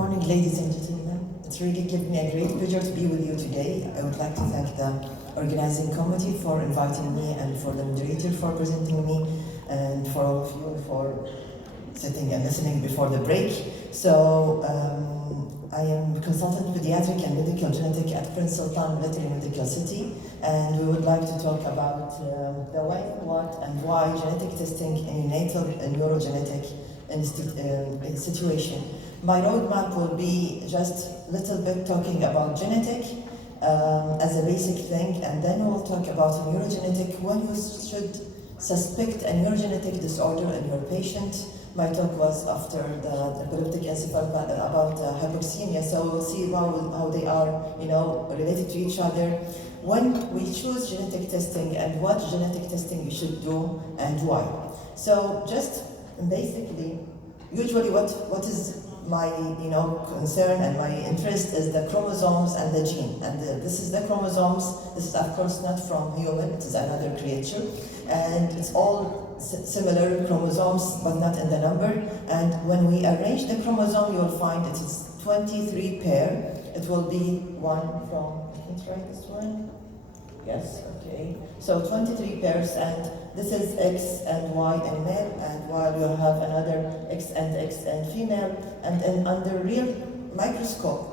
morning, ladies and gentlemen. It's really given me a great pleasure to be with you today. I would like to thank the organizing committee for inviting me and for the moderator for presenting me and for all of you for sitting and listening before the break. So I am consultant pediatric and medical genetic at Prince Sultan Military Medical City, and we would like to talk about the when, what, and why genetic testing in neonatal and neurogenetic situation. My roadmap will be just a little bit talking about genetic as a basic thing, and then we'll talk about neurogenetic, when you should suspect a neurogenetic disorder in your patient. My talk was after the epileptic encephalopathy about hypoxemia, so we'll see how they are, related to each other. When we choose genetic testing and what genetic testing you should do and why. So just basically, usually what is my concern and my interest is the chromosomes and the gene. And this is the chromosomes. This is of course not from human, it is another creature. And it's all similar chromosomes, but not in the number. And when we arrange the chromosome, you'll find it is 23 pair. It will be one from, I can try this one. Yes, okay. So 23 pairs, and this is X and Y in male, and while you have another X and female, and then under real microscope,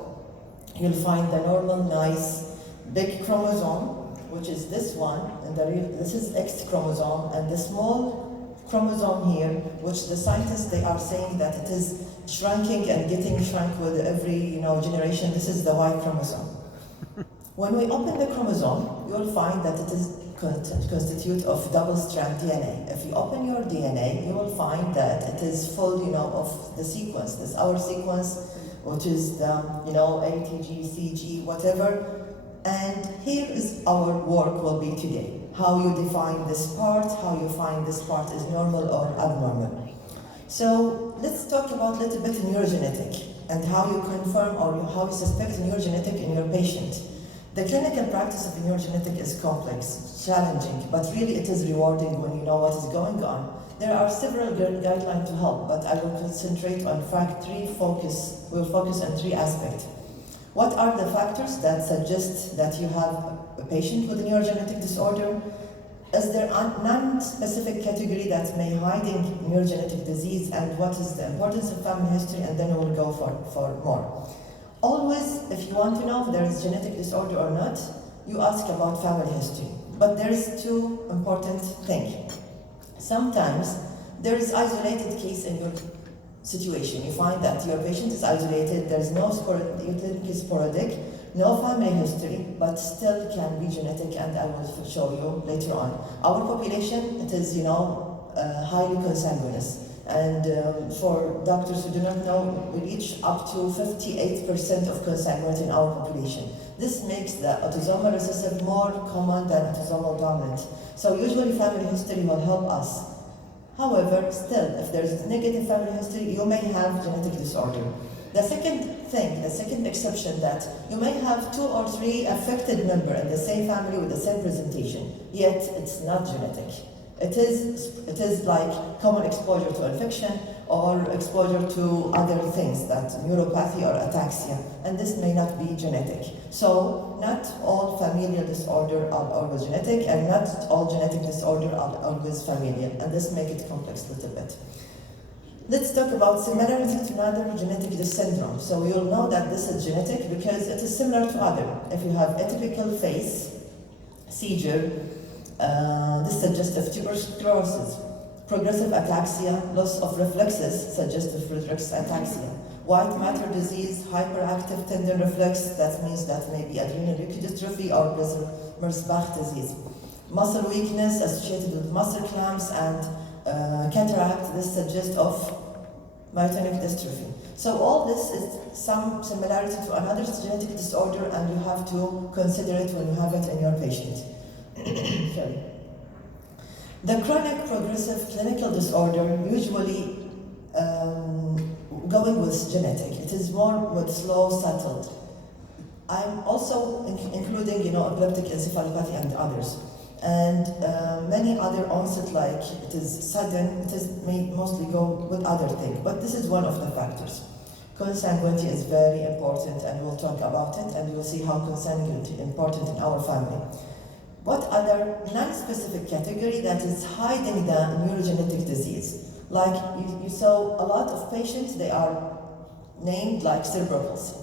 you'll find the normal, nice, big chromosome, which is this one, and this is X chromosome, and the small chromosome here, which the scientists, they are saying that it is shrinking and getting shrunk with every generation. This is the Y chromosome. When we open the chromosome, you'll find that it is constituted of double-strand DNA. If you open your DNA, you will find that it is full, of the sequence. This is our sequence, which is the, A, T, G, C, G, whatever. And here is our work will be today. How you define this part, how you find this part is normal or abnormal. So let's talk about a little bit neurogenetic and how you confirm or how you suspect neurogenetic in your patient. The clinical practice of neurogenetic is complex, challenging, but really it is rewarding when you know what is going on. There are several guidelines to help, but I will concentrate on we'll focus on three aspects. What are the factors that suggest that you have a patient with a neurogenetic disorder? Is there a non-specific category that may hide in neurogenetic disease, and what is the importance of family history, and then we'll go for more. Always, if you want to know if there is genetic disorder or not, you ask about family history. But there is two important things. Sometimes there is isolated case in your situation. You find that your patient is isolated, there is no sporadic, no family history, but still can be genetic, and I will show you later on. Our population, it is highly consanguineous. And for doctors who do not know, we reach up to 58% of consanguinity in our population. This makes the autosomal recessive more common than autosomal dominant. So usually family history will help us. However, still, if there is negative family history, you may have genetic disorder. The second exception, that you may have 2 or 3 affected members in the same family with the same presentation, yet it's not genetic. It is like common exposure to infection or exposure to other things, that neuropathy or ataxia, and this may not be genetic. So not all familial disorder are always genetic, and not all genetic disorder are always familial, and this makes it complex a little bit. Let's talk about similarity to another genetic syndrome. So you'll know that this is genetic because it is similar to other. If you have atypical face, seizure, this suggestive tuberculosis, progressive ataxia, loss of reflexes, suggestive Friedreich's ataxia, white matter disease, hyperactive tendon reflex, that means that maybe adrenal leukodystrophy or Merzbach disease, muscle weakness associated with muscle cramps, and cataract, this suggests of myotonic dystrophy. So all this is some similarity to another genetic disorder, and you have to consider it when you have it in your patient. Sorry. The chronic progressive clinical disorder usually going with genetic. It is more with slow, settled. I'm also including, epileptic encephalopathy and others. And many other onset, like it is sudden, may mostly go with other things, but this is one of the factors. Consanguinity is very important, and we'll talk about it, and you'll see how consanguinity is important in our family. What other non-specific category that is hiding the neurogenetic disease? Like you saw a lot of patients, they are named like cerebral palsy.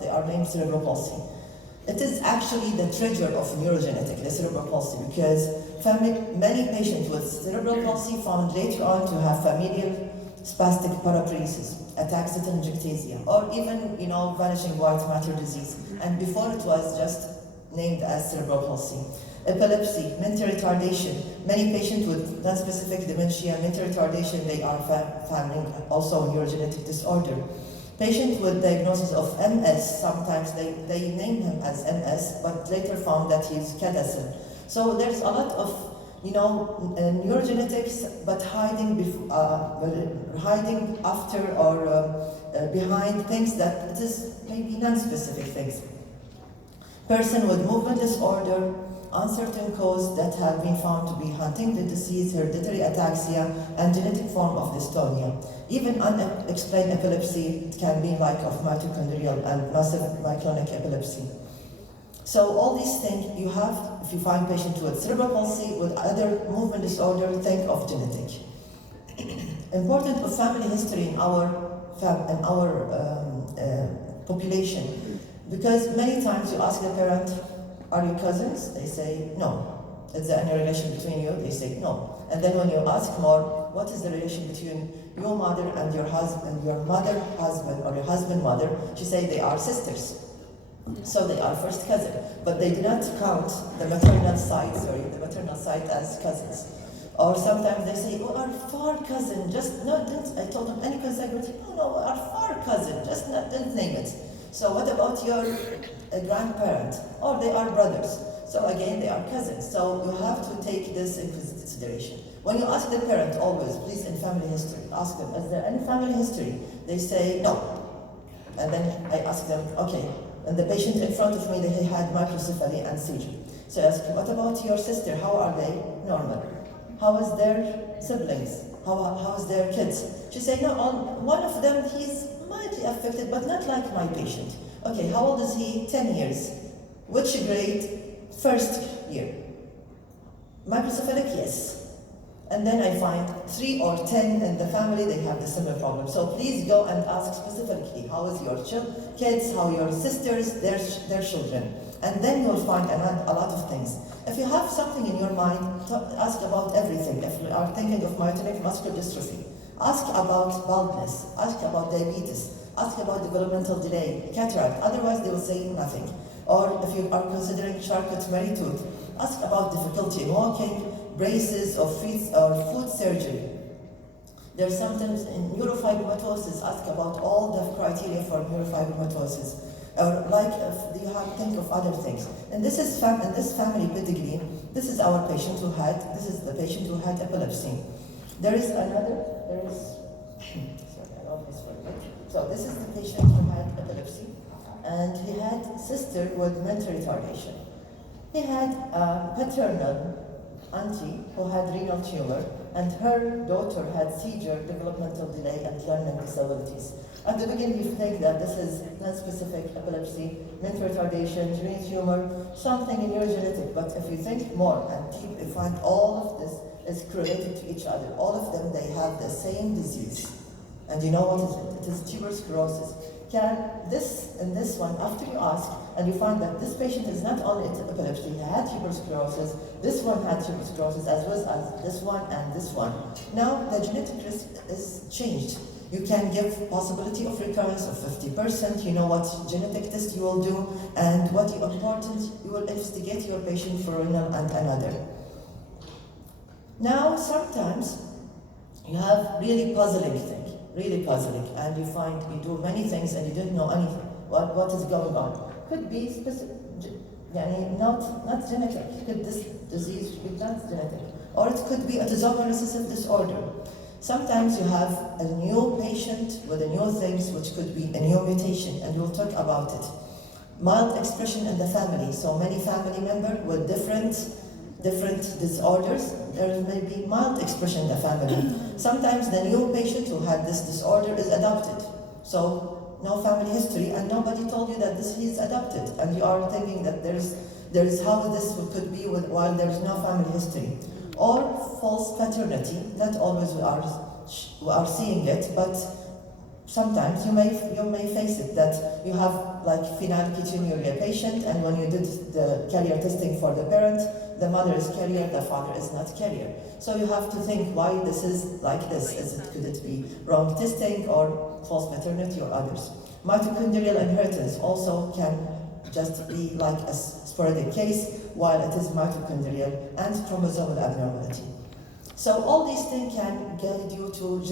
They are named cerebral palsy. It is actually the treasure of neurogenetic, the cerebral palsy, because many patients with cerebral palsy found later on to have familial spastic paraparesis, ataxia telangiectasia, or even, vanishing white matter disease. And before it was just named as cerebral palsy. Epilepsy, mental retardation. Many patients with non-specific dementia, mental retardation, they are finding also neurogenetic disorder. Patients with diagnosis of MS, sometimes they name him as MS, but later found that he's CADASIL. So there's a lot of neurogenetics, but hiding after or behind things that it is maybe non-specific things. Person with movement disorder, uncertain cause that have been found to be Huntington disease, hereditary ataxia, and genetic form of dystonia. Even unexplained epilepsy can be like of mitochondrial and massive myoclonic epilepsy. So all these things you have, if you find patients with cerebral palsy, with other movement disorder, think of genetic. Important of family history in our population, because many times you ask the parent, are you cousins? They say no. Is there any relation between you? They say no. And then when you ask more, what is the relation between your mother and your husband, your mother husband, or your husband mother? She say they are sisters. So they are first cousin, but they do not count the maternal side, as cousins. Or sometimes they say, oh, our far cousin, I told them any consanguinity, no, our far cousin, didn't name it. So what about your grandparent? Or they are brothers. So again, they are cousins. So you have to take this into consideration. When you ask the parent, always, please, in family history, ask them, is there any family history? They say no. And then I ask them, okay, and the patient in front of me, he had microcephaly and seizure. So I ask, what about your sister? How are they? Normal. How is their siblings? How is their kids? She said, no, one of them, he's mildly affected, but not like my patient. Okay, how old is he? 10 years. Which grade? First year. Microcephalic, yes. And then I find 3 or 10 in the family, they have the similar problem. So please go and ask specifically, how is your kids, how your sisters, their children. And then you'll find a lot of things. If you have something in your mind, ask about everything. If you are thinking of myotonic muscular dystrophy, ask about baldness, ask about diabetes, ask about developmental delay, cataract. Otherwise, they will say nothing. Or if you are considering Charcot-Marie tooth, ask about difficulty in walking, braces or foot surgery. There's sometimes in neurofibromatosis, ask about all the criteria for neurofibromatosis. Or like if you have think of other things. And this is in this family pedigree, this is our patient this is the patient who had epilepsy. Sorry, I always forget. So this is the patient who had epilepsy, and he had sister with mental retardation. He had a paternal auntie who had renal tumor, and her daughter had seizure, developmental delay, and learning disabilities. At the beginning, you think that this is non-specific epilepsy, mental retardation, renal tumor, something in your genetic. But if you think more and you find all of this is correlated to each other. All of them, they have the same disease. And you know what is it? It is tuberous sclerosis. In this one, after you ask, and you find that this patient is not only epilepsy, he had tuberous sclerosis, this one had tuberous sclerosis, as well as this one and this one. Now, the genetic risk is changed. You can give possibility of recurrence of 50%, you know what genetic test you will do, and what is important, you will investigate your patient for renal and another. Now, sometimes you have really puzzling thing. Really puzzling, and you find you do many things and you don't know anything. What is going on? Could be specific, not genetic. Could this disease be not genetic, or it could be autosomal recessive disorder. Sometimes you have a new patient with a new things, which could be a new mutation, and we'll talk about it. Mild expression in the family, so many family members with different disorders, there may be mild expression in the family. Sometimes the new patient who had this disorder is adopted. So no family history, and nobody told you that this is adopted, and you are thinking that there is how this could be while there is no family history. Or false paternity, not always we are seeing it, but sometimes you may face it, that you have like phenylketonuria patient, and when you did the carrier testing for the parent, the mother is carrier, the father is not carrier. So you have to think why this is like this. Could it be wrong testing or false maternity or others? Mitochondrial inheritance also can just be like a sporadic case, while it is mitochondrial and chromosomal abnormality. So all these things can guide you to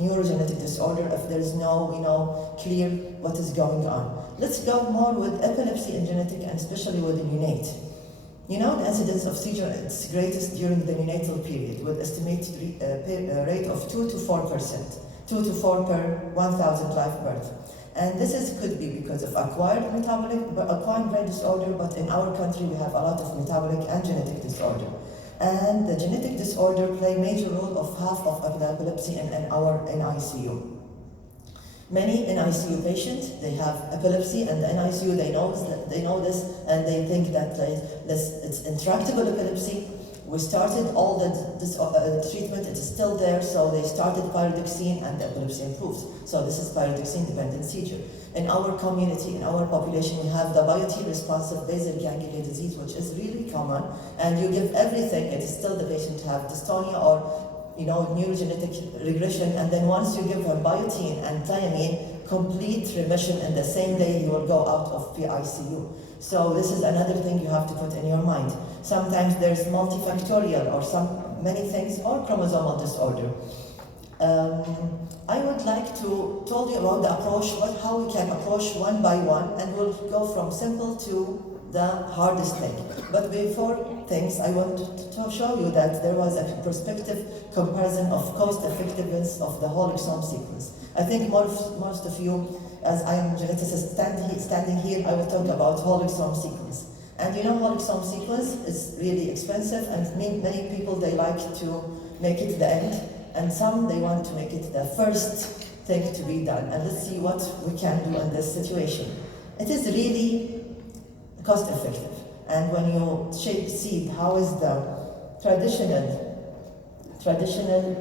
neurogenetic disorder if there is no, clear what is going on. Let's go more with epilepsy and genetic, and especially with the neonate. The incidence of seizure is greatest during the neonatal period, with estimated rate of 2 to 4%, 2 to 4 per 1,000 live birth. And this could be because of acquired brain disorder, but in our country we have a lot of metabolic and genetic disorder. And the genetic disorder play major role of half of the epilepsy in our NICU. Many NICU patients, they have epilepsy, and the NICU, they know this, and they think that it's intractable epilepsy. We started all this treatment, it is still there, so they started pyridoxine and the epilepsy improves. So this is pyridoxine-dependent seizure. In our community, in our population, we have the biotin-responsive basal ganglia disease, which is really common, and you give everything, it is still the patient have dystonia or neurogenetic regression, and then once you give him biotin and thiamine, complete remission in the same day, he will go out of PICU. So this is another thing you have to put in your mind. Sometimes there's multifactorial or many things, or chromosomal disorder. I would like to tell you about the approach, how we can approach one by one, and we'll go from simple to the hardest thing. But before things, I want to show you that there was a prospective comparison of cost effectiveness of the whole exome sequence. I think most of you, as I am a geneticist standing here, I will talk about whole exome sequence. And whole exome sequence is really expensive, and many people, they like to make it the end, and some, they want to make it the first thing to be done. And let's see what we can do in this situation. It is really cost effective. And when you see how is the traditional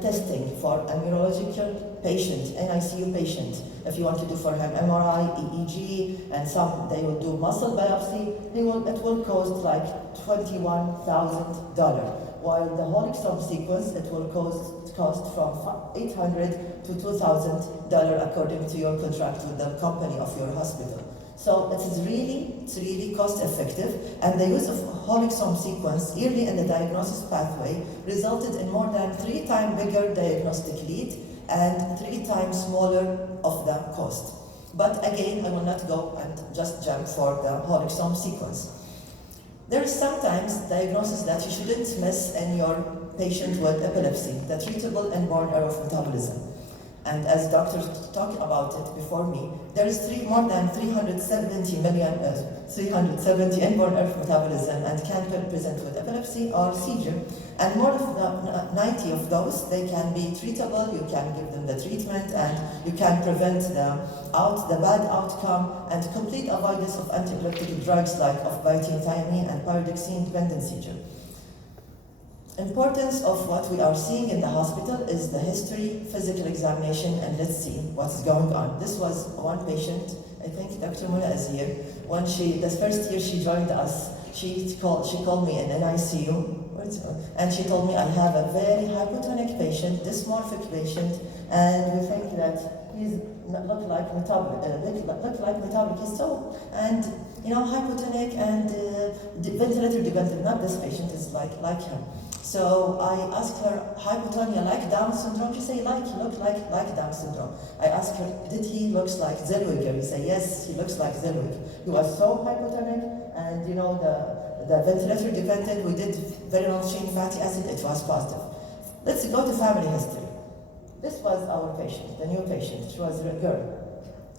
testing for a neurological patient, NICU patient, if you want to do for him MRI, EEG, and some they will do muscle biopsy, it will cost like $21,000. While the whole exome sequence, it will cost from $800 to $2,000 according to your contract with the company of your hospital. So it's really cost effective, and the use of whole exome sequence early in the diagnosis pathway resulted in more than 3 times bigger diagnostic lead and 3 times smaller of the cost. But again, I will not go and just jump for the whole exome sequence. There is sometimes diagnosis that you shouldn't miss in your patient with epilepsy, the treatable inborn error of metabolism. And as doctors talked about it before me, there is more than 370 inborn error of metabolism and can present with epilepsy or seizure. And more than 90 of those, they can be treatable, you can give them the treatment, and you can prevent the bad outcome and complete avoidance of antiepileptic drugs like of biotin, thiamine, and pyridoxine-dependent seizure. Importance of what we are seeing in the hospital is the history, physical examination, and let's see what's going on. This was one patient, I think Dr. Muna is here. When the first year she joined us, she called me in NICU, and she told me, I have a very hypotonic patient, dysmorphic patient, and we think that he's look like metabolic. He's so, and hypotonic and ventilator dependent. Not this patient is like him. So I asked her, hypotonia like Down syndrome? She said, look like Down syndrome. I asked her, did he looks like Zellweger? He said, yes, he looks like Zellweger. He was so hypotonic, and the ventilator dependent, we did very long chain fatty acid, it was positive. Let's go to family history. This was our patient, the new patient. She was a girl.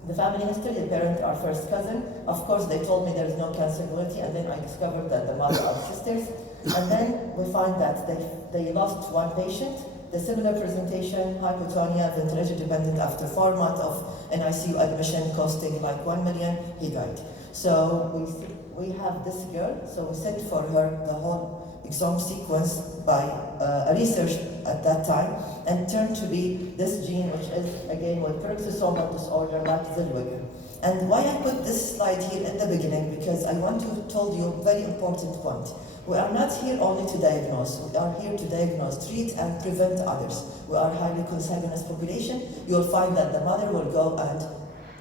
The family history, the parents are first cousin. Of course, they told me there is no consanguinity, and then I discovered that the mother are sisters. And then we find that they lost one patient, The similar presentation, hypotonia, ventilator dependent after 4 months of an ICU admission costing like 1 million, he died. So we have this girl, so we sent for her the whole exome sequence by a research at that time, and turned to be this gene, which is again with peroxisomal disorder like Zellweger. And why I put this slide here at the beginning, because I want to tell you a very important point. We are not here only to diagnose, we are here to diagnose, treat and prevent others. We are a highly consanguineous population. You'll find that the mother will go and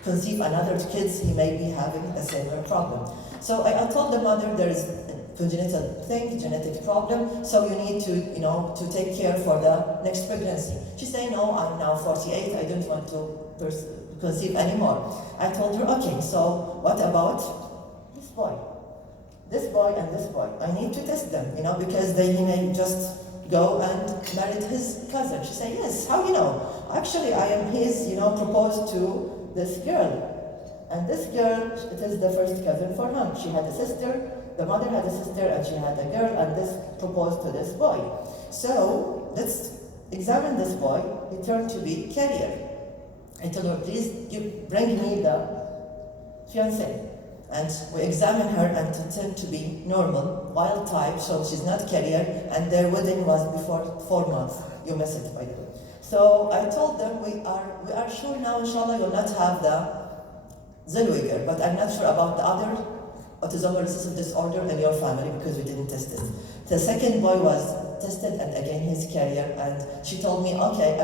conceive another kids, he may be having a similar problem. So I told the mother there is a congenital thing, genetic problem, so you need to, to take care for the next pregnancy. She said, no, I'm now 48, I don't want to conceive anymore. I told her, okay, so what about this boy? This boy and this boy. I need to test them, because he may just go and marry his cousin. She said, yes, how you know? Actually, I am his, proposed to this girl. And this girl, it is the first cousin for him. She had a sister, the mother had a sister, and she had a girl, and this proposed to this boy. So, let's examine this boy. He turned to be carrier. I told her, please, you bring me the fiancée. And we examined her, and it turned to be normal, wild type, so she's not carrier, and their wedding was before 4 months. You missed it, by the way. So I told them, we are sure now, inshallah, you'll not have the Zellweger, but I'm not sure about the other autosomal recessive disorder in your family because we didn't test it. The second boy was tested, and again he's carrier, and she told me, okay,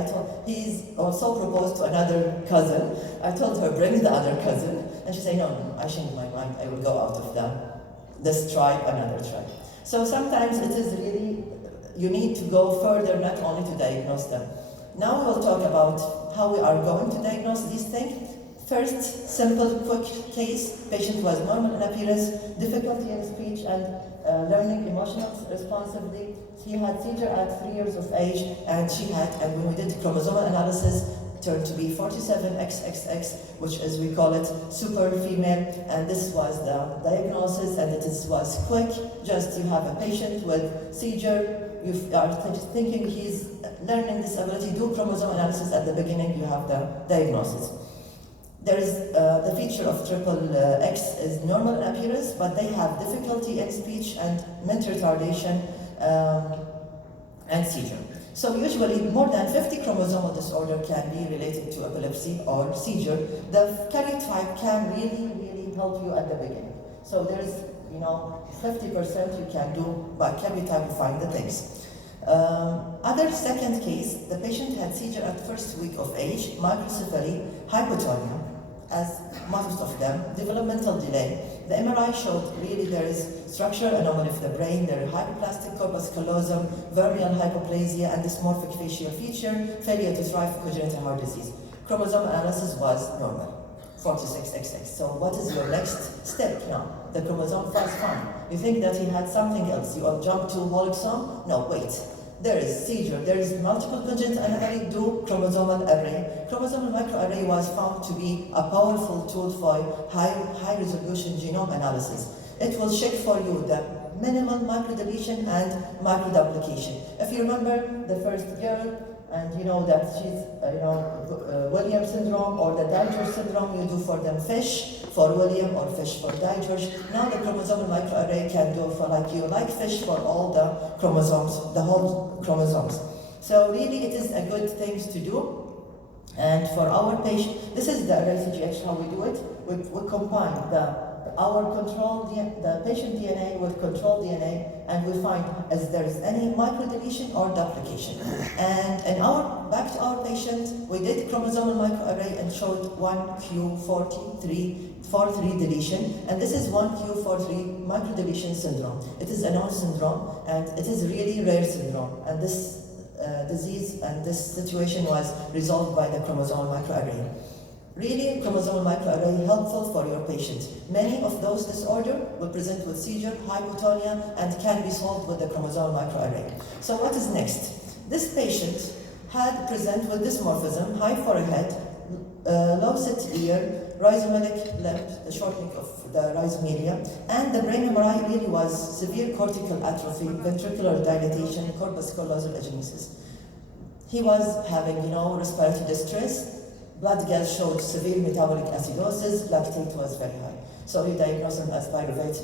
he's also proposed to another cousin. I told her, bring the other cousin, and she said, no, I changed my mind, I will go out of this tribe, another tribe. So sometimes it is really, you need to go further, not only to diagnose them. Now we will talk about how we are going to diagnose these things. First, simple, quick case. Patient was normal in appearance, difficulty in speech and learning emotional responsively. He had seizure at 3 years of age, and when we did chromosomal analysis, turned to be 47XXX, which is, we call it super female, and this was the diagnosis, and it was quick. Just you have a patient with seizure, you are thinking he's learning disability, do chromosome analysis at the beginning, you have the diagnosis. There is the feature of triple X is normal in appearance, but they have difficulty in speech and mental retardation and seizure. So usually more than 50 chromosomal disorder can be related to epilepsy or seizure. The karyotype can really help you at the beginning. So there is, 50% you can do by karyotype to find the things. Other second case, the patient had seizure at first week of age, microcephaly, hypotonia, as most of them, developmental delay. The MRI showed really there is structural anomaly of the brain, there is hypoplastic corpus callosum, vermial hypoplasia, and dysmorphic facial feature, failure to thrive, congenital heart disease. Chromosome analysis was normal, 46XX. So what is your next step now? The chromosome was fine. You think that he had something else. You will jump to whole exome? No, wait. There is seizure, there is multiple congenital anomaly, do chromosomal array. Chromosomal microarray was found to be a powerful tool for high resolution genome analysis. It will check for you the minimal microdeletion and microduplication. If you remember the first girl, and you know that she's, Williams syndrome or the Diger syndrome, you do for them fish for William or fish for Diger. Now the chromosomal microarray can do for like fish for all the chromosomes, the whole chromosomes. So really it is a good thing to do. And for our patient, this is the array CGH, how we do it. We combine the patient DNA with control DNA, and we find if there is any microdeletion or duplication. And back to our patient, we did chromosomal microarray and showed 1q43 deletion, and this is 1q43 microdeletion syndrome. It is a known syndrome, and it is really rare syndrome, and this disease and this situation was resolved by the chromosomal microarray. Really, chromosomal microarray helpful for your patient. Many of those disorders will present with seizure, hypotonia, and can be solved with the chromosomal microarray. So what is next? This patient had present with dysmorphism, high forehead, low set ear, rhizomelic limb, the shortening of the rhizomelia, and the brain MRI really was severe cortical atrophy, ventricular dilatation, corpus callosal agenesis. He was having, respiratory distress. Blood gas showed severe metabolic acidosis. Lactate was very high. So we diagnosed him as pyruvate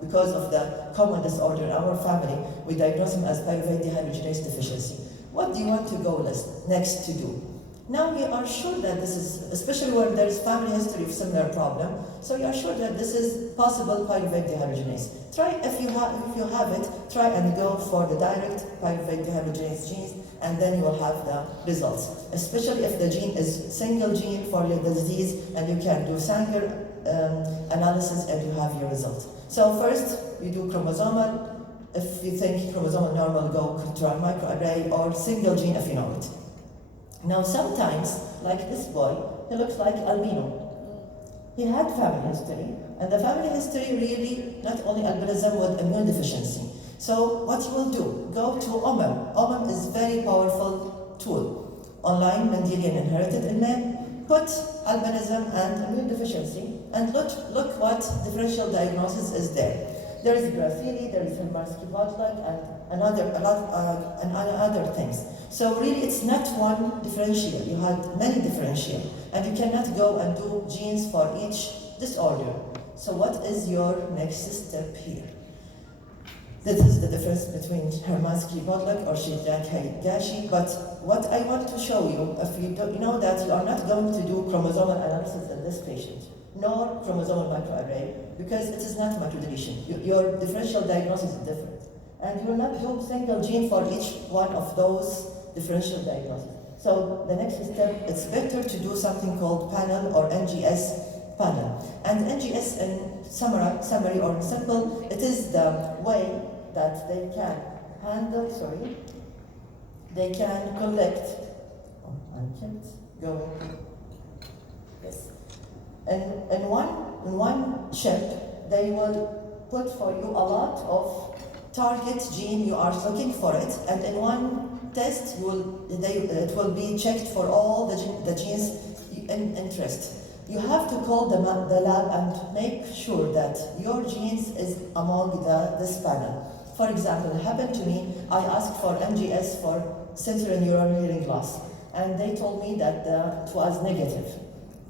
because of the common disorder in our family. We diagnosed him as pyruvate dehydrogenase deficiency. What do you want to go next to do? Now we are sure that this is, especially when there is family history of similar problem, so you are sure that this is possible pyruvate dehydrogenase. Try, if you have it, try and go for the direct pyruvate dehydrogenase genes, and then you will have the results. Especially if the gene is single gene for the disease, and you can do Sanger analysis and you have your result. So first, you do chromosomal. If you think chromosomal normal, go to a microarray or single gene if you know it. Now sometimes, like this boy, he looks like albino. He had family history, and the family history really not only albinism with immune deficiency. So what you will do, go to OMIM. OMIM is very powerful tool. Online Mendelian inherited in men, put albinism and immune deficiency, and look what differential diagnosis is there. There is Gracili, there is Hermansky-Bodlak, and other things. So really, it's not one differential. You had many differential, and you cannot go and do genes for each disorder. So what is your next step here? This is the difference between Hermansky-Bodlak or Shirak-Higashi. But what I want to show you, if you know that you are not going to do chromosomal analysis in this patient, nor chromosomal microarray, because it is not microdeletion. Your differential diagnosis is different. And you will not do single gene for each one of those differential diagnoses. So the next step, it's better to do something called panel or NGS panel. And NGS in summary or in simple, it is the way that they can handle, they can collect, I can't go, yes. In one chip, they will put for you a lot of target gene, you are looking for it, and in one test, it will be checked for all the genes in interest. You have to call the lab and make sure that your genes is among this panel. For example, it happened to me, I asked for NGS for sensory neural hearing loss, and they told me that it was negative.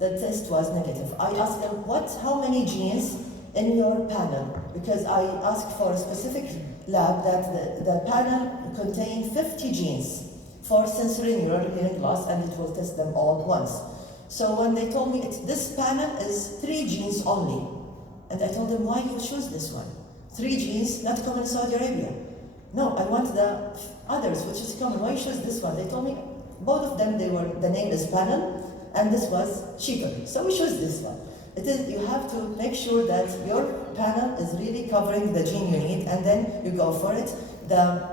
The test was negative. I asked them, how many genes in your panel? Because I asked for a specific lab that the panel contained 50 genes for sensory neural hearing loss, and it will test them all at once. So when they told me this panel is 3 genes only, and I told them, why you choose this one? 3 genes, not common in Saudi Arabia. No, I want the others, which is common. Why you choose this one? They told me, both of them, the name is panel, and this was cheaper. So we chose this one. You have to make sure that your panel is really covering the gene you need, and then you go for it.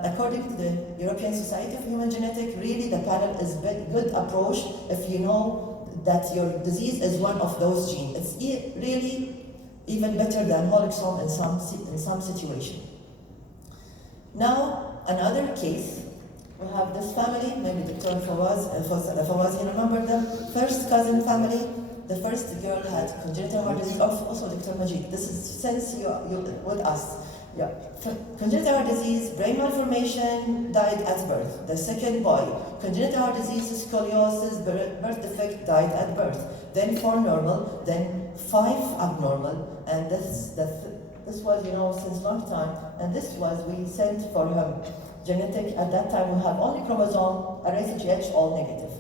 According to the European Society of Human Genetics, really the panel is a good approach if you know that your disease is one of those genes. It's really even better than whole exome in some situation. Now, another case. We have this family, maybe Dr. Fawaz, you remember the first cousin family? The first girl had congenital heart disease, also Dr. Majid. This is since you with us. Yeah. Congenital heart disease, brain malformation, died at birth. The second boy, congenital heart disease, scoliosis, birth defect, died at birth. Then 4 normal, then 5 abnormal, and this was, since long time, and this was, we sent for him genetic. At that time, we have only chromosome, RACGH, all negative.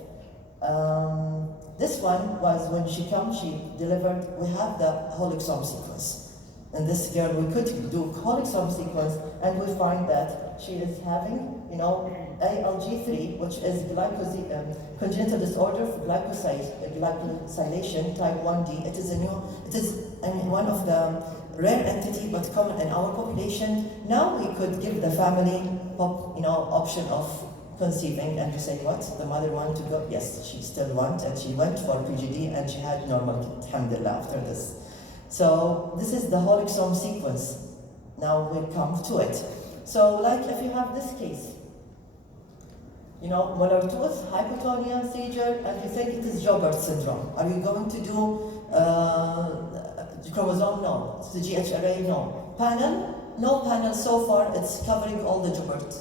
This one was when she delivered, we have the whole exome sequence. And this girl, we could do whole exome sequence, and we find that she is having, ALG3, which is congenital disorder for glycosylation type 1D. It is one of the rare entity, but common in our population. Now we could give the family, option of conceiving, and you say what? The mother want to go? Yes, she still wants, and she went for PGD, and she had normal, alhamdulillah, after this. So this is the whole exome sequence. Now we come to it. So like if you have this case, molar tooth, hypotonia, seizure, and you think it is Joubert syndrome. Are you going to do chromosome? No. The GH array? No. Panel? No panel so far. It's covering all the Joubert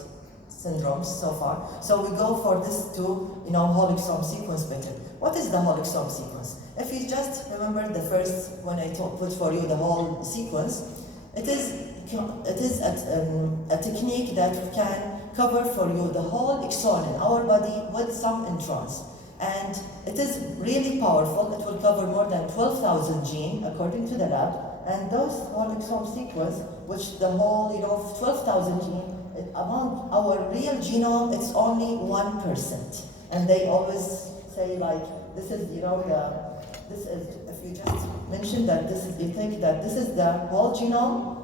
syndromes so far. So we go for this to, whole exome sequence better. What is the whole exome sequence? If you just remember the first, when I put for you the whole sequence, it is a technique that can cover for you the whole exon in our body with some introns. And it is really powerful. It will cover more than 12,000 genes according to the lab. And those whole exome sequence, which the whole 12,000 genes, among our real genome, it's only 1%. And they always say like, this is, this is, if you just mention that this is, you think that this is the whole genome,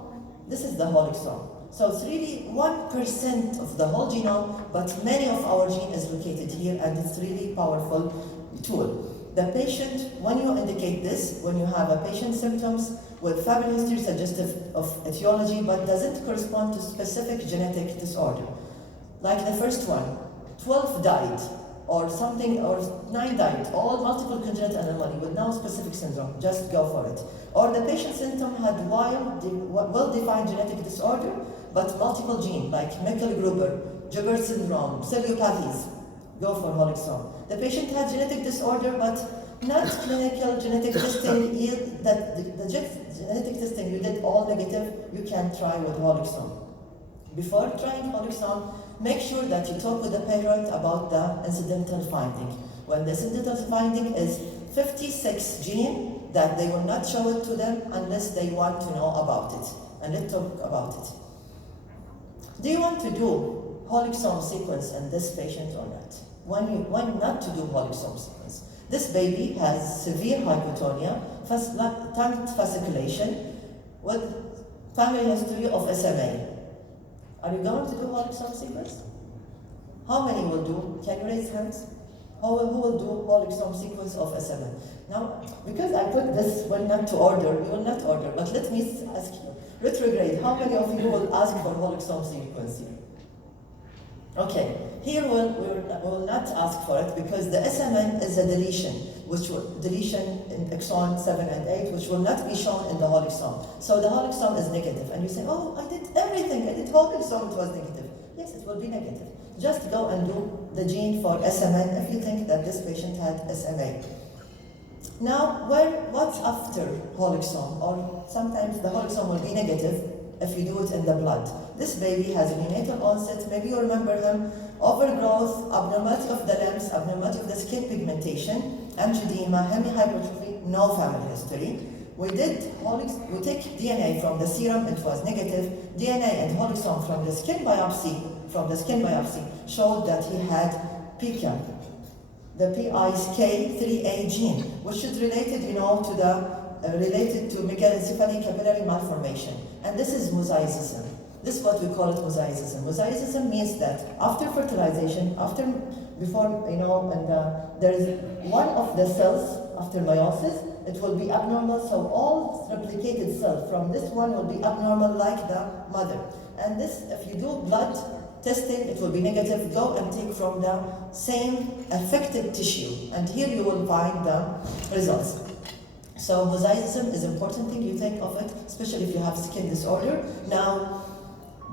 this is the whole exome. So it's really 1% of the whole genome, but many of our gene is located here, and it's really powerful tool. The patient, when you indicate this, when you have a patient symptoms with family history suggestive of etiology, but doesn't correspond to specific genetic disorder, like the first one, 12 died, or something, or 9 died, all multiple congenital anomaly with no specific syndrome, just go for it. Or the patient symptom had well-defined genetic disorder, but multiple gene, like Meckel-Gruber, Joubert syndrome, ciliopathies, go for whole exome. The patient had genetic disorder, but not clinical genetic testing, that the genetic testing you did all negative, you can try with whole exome. Before trying whole exome, make sure that you talk with the parent about the incidental finding. When the incidental finding is 56 gene, that they will not show it to them unless they want to know about it. And let's talk about it. Do you want to do whole exome sequence in this patient or not? Why not to do whole exome sequence? This baby has severe hypotonia, tongue fasciculation, with family history of SMA. Are you going to do whole exome sequence? How many will do? Can you raise hands? Who will do whole exome sequence of SMA? Now, because I put this one not to order, you will not order, but let me ask you, retrograde, how many of you will ask for whole exome sequence here? Okay, here we will not ask for it because the SMN is a deletion, deletion in exon 7 and 8, which will not be shown in the whole exome. So the whole exome is negative, and you say, oh, I did everything, I did whole exome, it was negative. Yes, it will be negative. Just go and do the gene for SMN if you think that this patient had SMA. Now, what's after whole exome? Or sometimes the whole exome will be negative if you do it in the blood. This baby has a neonatal onset, maybe you remember him, overgrowth, abnormality of the limbs, abnormality of the skin pigmentation, angioedema, hemihypertrophy, no family history. We take DNA from the serum, it was negative. DNA and whole exome from the skin biopsy showed that he had PICA, the PIK3A gene, which is related, related to megalencephaly capillary malformation. And this is mosaicism. This is what we call it mosaicism. Mosaicism means that after fertilization, there is one of the cells after meiosis, it will be abnormal, so all replicated cells from this one will be abnormal like the mother. And this, if you do blood testing, it will be negative. Go and take from the same affected tissue, and here you will find the results. So mosaicism is an important thing you think of it, especially if you have skin disorder. Now,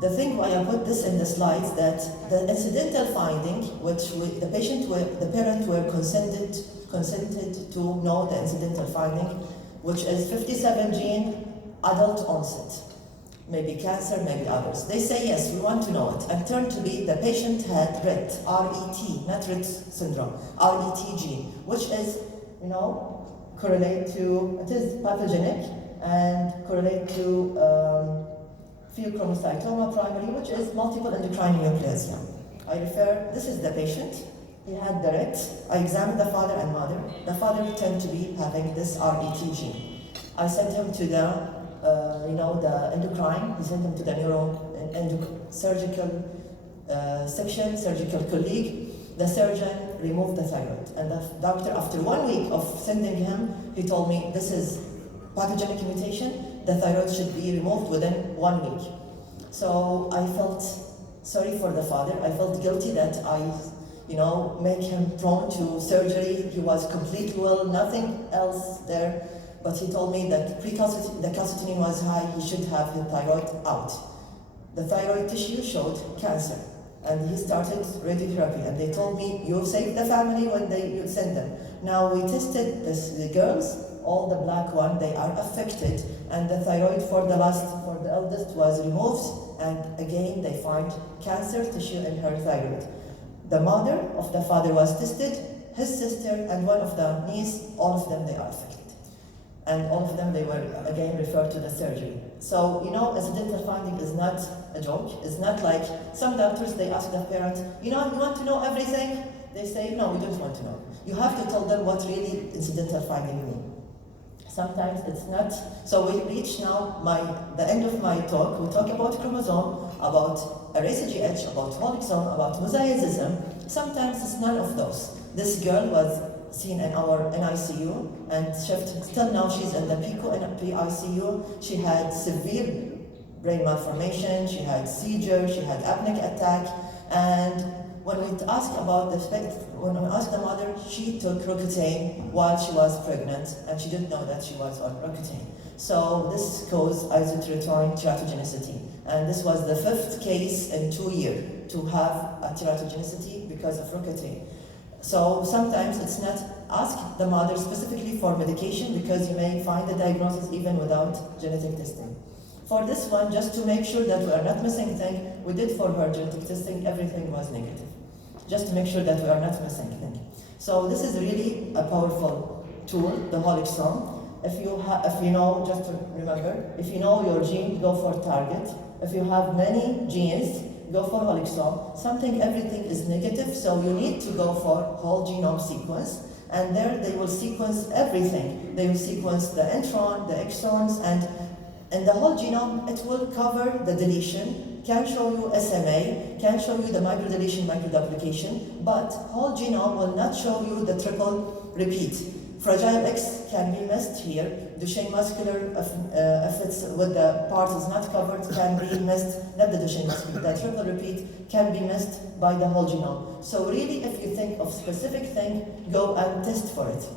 the thing why I put this in the slides, that the incidental finding, which the parent were consented to know the incidental finding, which is 57 gene, adult onset. Maybe cancer, maybe others. They say, yes, we want to know it. And turned to be the patient had RET, R-E-T, not Rett syndrome, R-E-T gene, which is, correlate to, it is pathogenic and correlate to pheochromocytoma primary, which is multiple endocrine neoplasia. This is the patient. He had the RET. I examined the father and mother. The father turned to be having this RET gene. I sent him to the the endocrine. He sent him to the surgical section, surgical colleague. The surgeon removed the thyroid. And the doctor, after 1 week of sending him, he told me, this is pathogenic mutation. The thyroid should be removed within 1 week. So I felt sorry for the father. I felt guilty that I, make him prone to surgery. He was completely well, nothing else there. But he told me that the calcitonin was high, he should have his thyroid out. The thyroid tissue showed cancer. And he started radiotherapy, and they told me, you saved the family when you send them. Now we tested the girls, all the black one, they are affected, and the thyroid for the eldest was removed, and again they find cancer tissue in her thyroid. The mother of the father was tested, his sister, and one of the niece, all of them they are affected. And all of them, they were again referred to the surgery. So, you know, incidental finding is not a joke. It's not like some doctors, they ask the parent, you want to know everything? They say, no, we don't want to know. You have to tell them what really incidental finding mean. Sometimes it's not. So we reach now the end of my talk. We talk about chromosome, about RSGH, about whole exome, about mosaicism. Sometimes it's none of those. This girl was seen in our NICU and till now she's in the PICU. She had severe brain malformation, she had seizure, she had apneic attack, and when we asked about when we asked the mother, she took Roaccutane while she was pregnant, and she didn't know that she was on Roaccutane. So this caused isotretinoin teratogenicity, and this was the 5th case in 2 years to have a teratogenicity because of Roaccutane. So sometimes it's not, ask the mother specifically for medication because you may find the diagnosis even without genetic testing. For this one, just to make sure that we are not missing thing, we did for her genetic testing, everything was negative. Just to make sure that we are not missing thing. So this is really a powerful tool, the whole exome. If you know, just to remember, if you know your gene, go for target. If you have many genes, go for whole exome. Everything is negative, so you need to go for whole genome sequence. And there they will sequence everything. They will sequence the intron, the exons, and in the whole genome, it will cover the deletion, can show you SMA, can show you the microdeletion, microduplication, but whole genome will not show you the triple repeat. Fragile X can be missed here. Duchenne muscular, if it's with the part is not covered, can be missed. Not the Duchenne muscular, the triple repeat can be missed by the whole genome. So really, if you think of specific thing, go and test for it.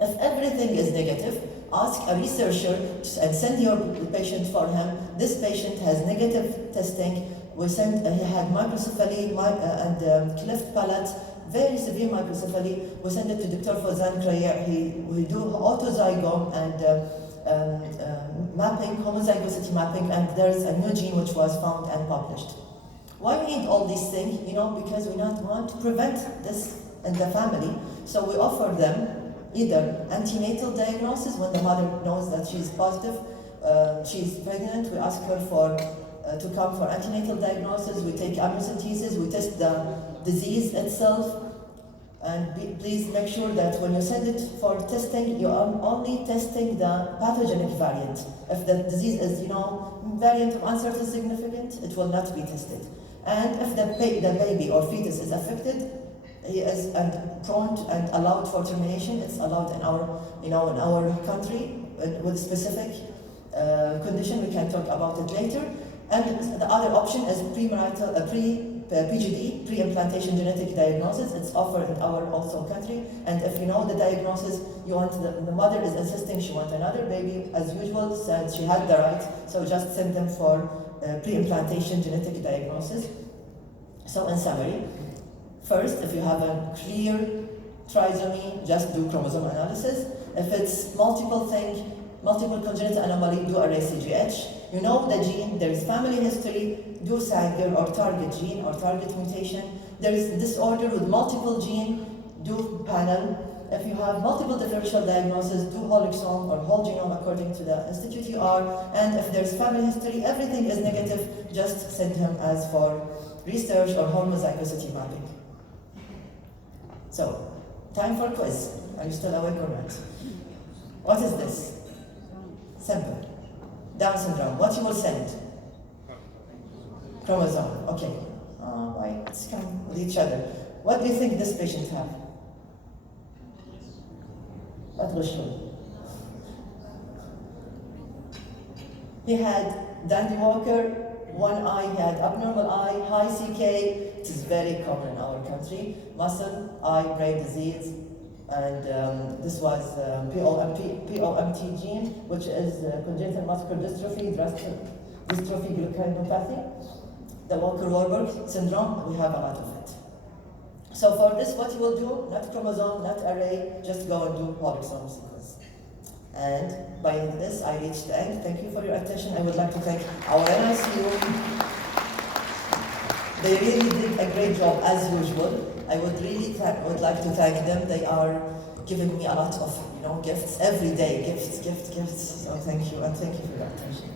If everything is negative, ask a researcher and send your patient for him. This patient has negative testing. We sent, he had microcephaly and cleft palate, very severe microcephaly. We send it to Dr. Fozan Krayer. We do autozygome and mapping, homozygosity mapping, and there's a new gene which was found and published. Why we need all these things? Because we not want to prevent this in the family. So we offer them either antenatal diagnosis when the mother knows that she's positive, she's pregnant, we ask her to come for antenatal diagnosis, we take amniocentesis, we test the disease itself, and please make sure that when you send it for testing, you are only testing the pathogenic variant. If the disease is, variant of uncertain significant, it will not be tested. And if the baby or fetus is affected, he is prone and allowed for termination. It's allowed in our country with specific condition. We can talk about it later. And the other option is PGD, pre-implantation genetic diagnosis. It's offered in our also country. And if you know the diagnosis, you want the mother is insisting she wants another baby, as usual, since she had the right. So just send them for pre-implantation genetic diagnosis. So in summary. First, if you have a clear trisomy, just do chromosome analysis. If it's multiple congenital anomaly, do RSGH. You know the gene, there is family history, do Sanger or target gene or target mutation. There is disorder with multiple gene, do panel. If you have multiple differential diagnosis, do whole exome or whole genome according to the institute you are. And if there's family history, everything is negative, just send him as for research or homozygosity mapping. So, time for quiz. Are you still awake or not? What is this? Simple. Down syndrome. What you will send? Chromosome. Okay. Why? Let's come with each other. What do you think this patient have? What was she? He had Dandy Walker. One eye, he had abnormal eye, high CK. It is very common in our country. Muscle, eye, brain disease, and this was POMT gene, which is congenital muscular dystrophy, dystrophy gluconeopathy. the Walker-Warburg syndrome, we have a lot of it. So for this, what you will do, not chromosome, not array, just go and do whole exome sequence. And by this, I reached the end. Thank you for your attention. I would like to thank our NICU. They really did a great job, as usual. I would really would like to thank them. They are giving me a lot of gifts every day, gifts. So thank you, and thank you for your attention.